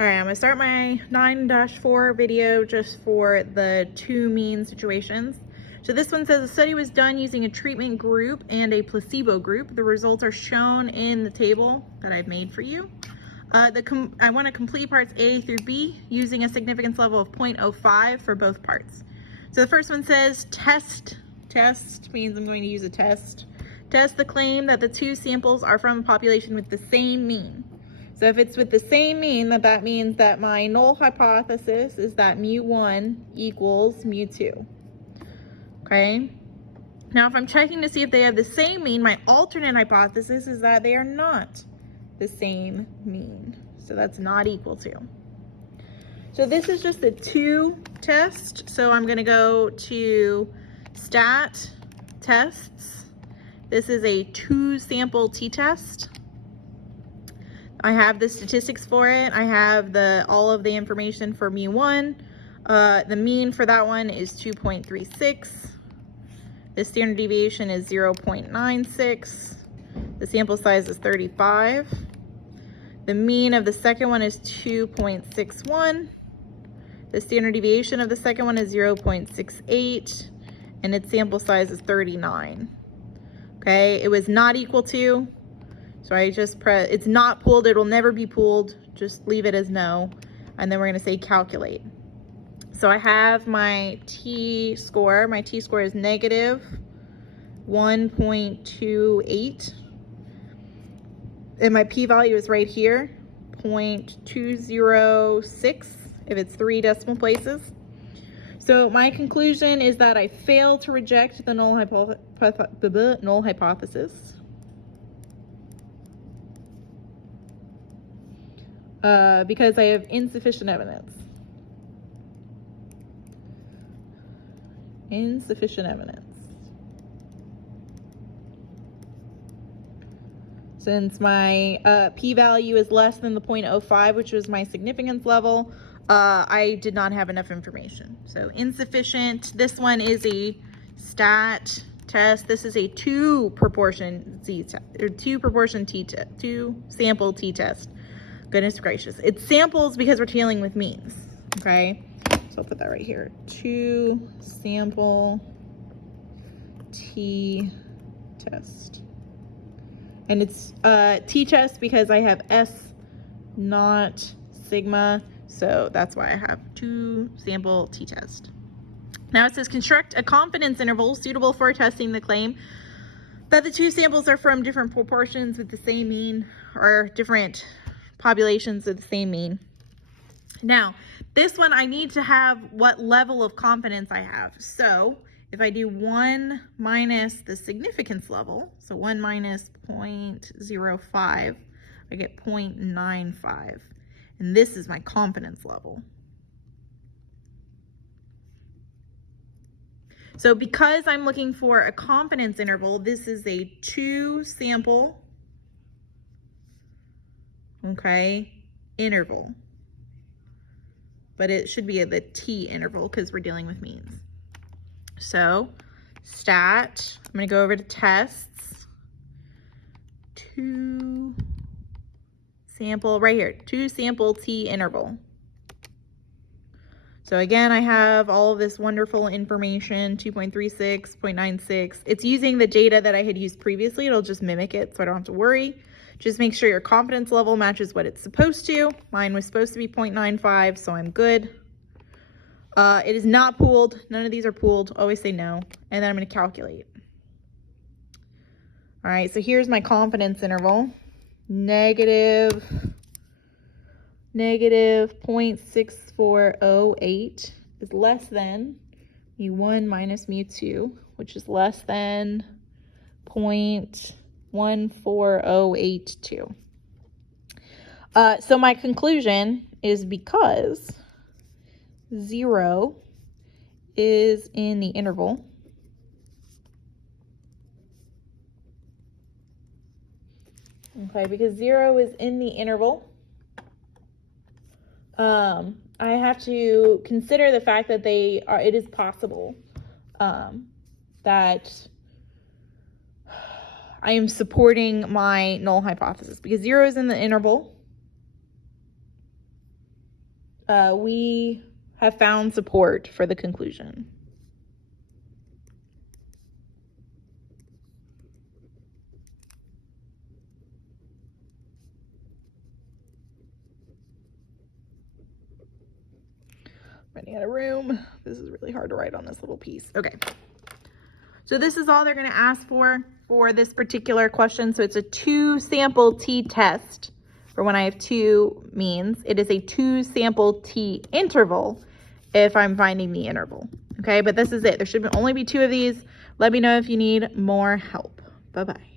All right, I'm gonna start my 9-4 video just for the two mean situations. So this one says a study was done using a treatment group and a placebo group. The results are shown in the table that I've made for you. I want to complete parts A through B using a significance level of 0.05 for both parts. So the first one says test means I'm going to use a test. Test the claim that the two samples are from a population with the same mean. So if it's with the same mean, that means that my null hypothesis is that mu1 equals mu2. Okay? Now if I'm checking to see if they have the same mean, my alternate hypothesis is that they are not the same mean. So that's not equal to. So this is just a two test. So I'm gonna go to stat tests. This is a two sample t-test. I have the statistics for it. I have all of the information for mu1. The mean for that one is 2.36. The standard deviation is 0.96. The sample size is 35. The mean of the second one is 2.61. The standard deviation of the second one is 0.68. And its sample size is 39. Okay, it was not equal to. So I just press, it's not pooled, it will never be pooled, just leave it as no. And then we're gonna say calculate. So I have my t-score. My t-score is negative 1.28. And my p-value is right here, 0.206 if it's 3 decimal places. So my conclusion is that I failed to reject the null hypothesis. Because I have insufficient evidence. Insufficient evidence. Since my p-value is less than the 0.05, which was my significance level, I did not have enough information. So insufficient. This one is a stat test. This is a two sample t-test. Goodness gracious. It's samples because we're dealing with means, okay? So I'll put that right here. Two sample t-test. And it's t-test because I have S, not sigma. So that's why I have two sample t-test. Now it says construct a confidence interval suitable for testing the claim that the two samples are from different proportions with the same mean, or different populations with the same mean. Now, this one I need to have what level of confidence I have. So if I do 1 minus the significance level, so 1 minus 0.05, I get 0.95. And this is my confidence level. So because I'm looking for a confidence interval, this is a two sample, okay, interval. But it should be the t interval because we're dealing with means. So stat, I'm gonna go over to tests, two sample, right here, two sample t interval. So again, I have all of this wonderful information, 2.36, 0.96. It's using the data that I had used previously. It'll just mimic it, so I don't have to worry. Just make sure your confidence level matches what it's supposed to. Mine was supposed to be 0.95, so I'm good. It is not pooled. None of these are pooled. Always say no. And then I'm going to calculate. All right, so here's my confidence interval. Negative 0.6408 is less than mu1 minus mu2, which is less than 0.14082. So my conclusion is because 0 is in the interval, okay, because 0 is in the interval, I have to consider the fact that it is possible that I am supporting my null hypothesis because 0 is in the interval. we have found support for the conclusion. Running out of room. This is really hard to write on this little piece. Okay. So this is all they're going to ask for this particular question. So it's a 2-sample t-test for when I have 2 means. It is a 2-sample t-interval if I'm finding the interval. Okay, but this is it. There should only be 2 of these. Let me know if you need more help. Bye-bye.